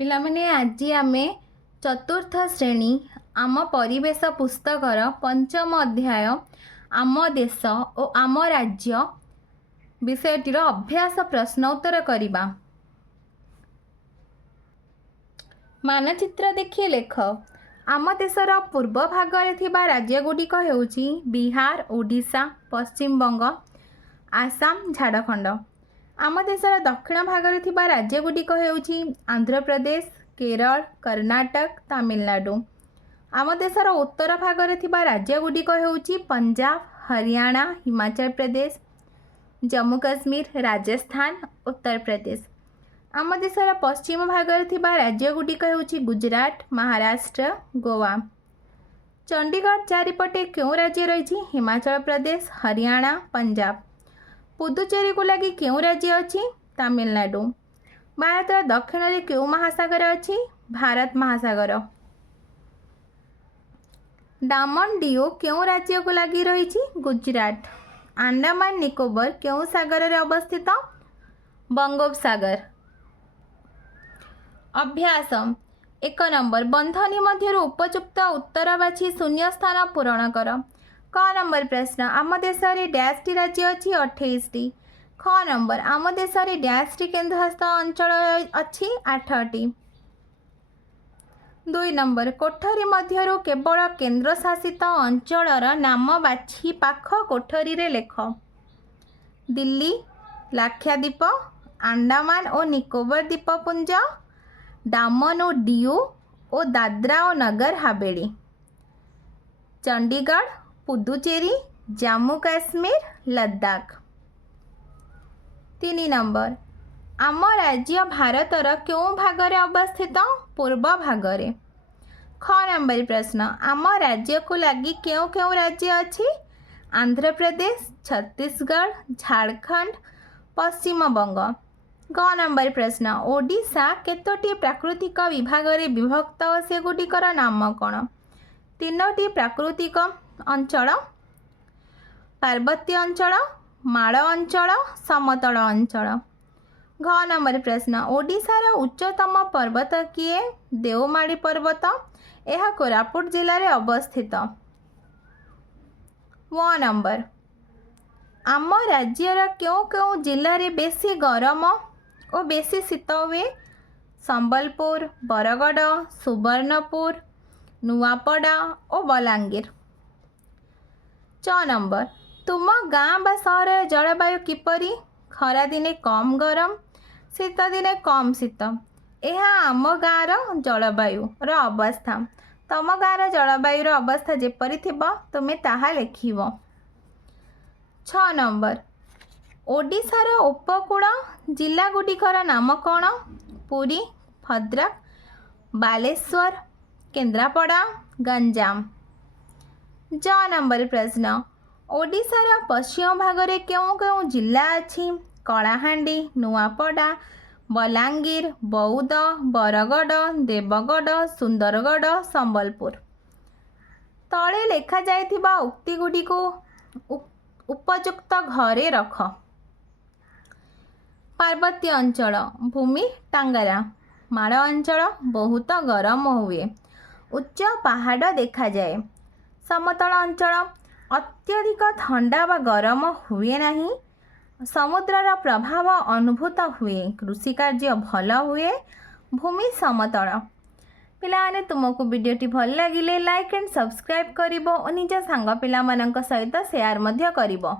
पिलामाने आज आमे चतुर्थ श्रेणी आम परिवेश पुस्तकर पंचम अध्याय आम देश और आम राज्य विषयटीर अभ्यास प्रश्न उत्तर करवा। मानचित्र देखिए लेख। आम देशर पूर्व भागरे थिबा राज्यगुड़िक हेउची बिहार, ओडिशा, पश्चिम बंग, आसाम, झारखंड। आम देशर दक्षिण भागरे थिबा राज्यगुड़िक हेउची आंध्र प्रदेश, केरल, कर्नाटक, तमिलनाडु। आम देशर उत्तर भागरे थिबा राज्यगुड़िक हेउची पंजाब, हरियाणा, हिमाचल प्रदेश, जम्मू काश्मीर, राजस्थान, उत्तर प्रदेश। आम देशर पश्चिम भागरे थिबा राज्यगुड़िक हेउची गुजरात, महाराष्ट्र, गोवा। चंडीगढ़ चारिपटे क्यों राज्य रही? हिमाचल प्रदेश, हरियाणा, पंजाब। पुदुचेरी को लगी क्यों राज्य अच्छी? तमिलनाडु। भारत दक्षिण में क्यों महासागर अच्छी? भारत महासागर। डामन डिओ क्यों राज्य को लगी रही? गुजरात। अंडमान निकोबर क्यों सागर रे अवस्थित? बंगोपसागर। अभ्यास 1 नंबर बंधनी मध्य उपयुक्त उत्तर बाछी शून्य स्थान पूरण कर। क नंबर प्रश्न आम देश में डैश टी राज्य अच्छी? 28 टी। ख नंबर आम देश में डैश टी केन्द्रस्थ अंचल अच्छी? 8 टी। 2 नंबर कोठरी मध्यरु केवल केन्द्र शासित अंचलर नाम बाछी पाख कोठरी रे लेख। दिल्ली, लाक्षाद्वीप, अंडमान और निकोबर द्वीपपुंज, डामन और डिऊ और दादरा और नगर हवेली। चंडीगढ़, पुदुचेरी, जम्मू काश्मीर, लद्दाख। 3 नंबर आम राज्य भारतर क्यों भागरे अवस्थित? पूर्व भागरे। ख नंबर प्रश्न आम राज्य को लगी क्यों क्यों राज्य अच्छी? आंध्र प्रदेश, छत्तीसगढ़, झारखंड, पश्चिम बंग। ग नंबर प्रश्न ओडिशा केतोटी प्राकृतिक विभाग रे विभक्त से गुटिकर नाम कौन? 3टी प्राकृतिक अंचल, पार्वत्य अंचल, माड़ अंचल, समतल अंचल। घ नंबर प्रश्न ओडिशार उच्चतम पर्वत किए? देवमाली पर्वत। यह कोरापुट जिले में अवस्थित। व नंबर आम राज्यर क्यों क्यों जिले में बेसी गरम और बेसी शीत हुए? संबलपुर, बरगढ़, सुवर्णपुर, नुआपड़ा और बलांगीर। 6 नंबर तुम गाँ बा सहर जलवायु किपरि? खरा दिने कम गरम, शीत दिने कम शीत। यह आम गाँर जलवायु अवस्था। तम गाँर जलवायु अवस्था जेपरि थिबो तुमे ताहा लेखिब। 6 नंबर ओडिशार उपकूल जिला गुड़िकर नाम कौन? पुरी, भद्रक, बालेश्वर, केन्द्रापड़ा, गंजाम। ज नंबर प्रश्न ओडिशार पश्चिम भागरे क्यों क्यों जिला अच्छी? कलाहांडी, नुआपड़ा, बलांगीर, बौद्ध, बरगढ़, देवगढ़, सुंदरगढ़, संबलपुर। तले लेखा जाइथिबा उक्ति गुडी को उपयुक्त घरे रख। पार्वत्य अंचल भूमि टांगारा, माड़ अंचल बहुत गरम हुए, उच्च पहाड़ देखा जाए। समतल अंचल अत्यधिक ठंडा व गरम हुए नहीं, समुद्रर प्रभाव अनुभूत हुए, कृषि कार्य भल हुए, भूमि समतल। पिलाने तुमको वीडियोटी भल लगिले लाइक एंड सब्सक्राइब करिवो और निज सांग पिला मानक सहित शेयर मध्य करिवो।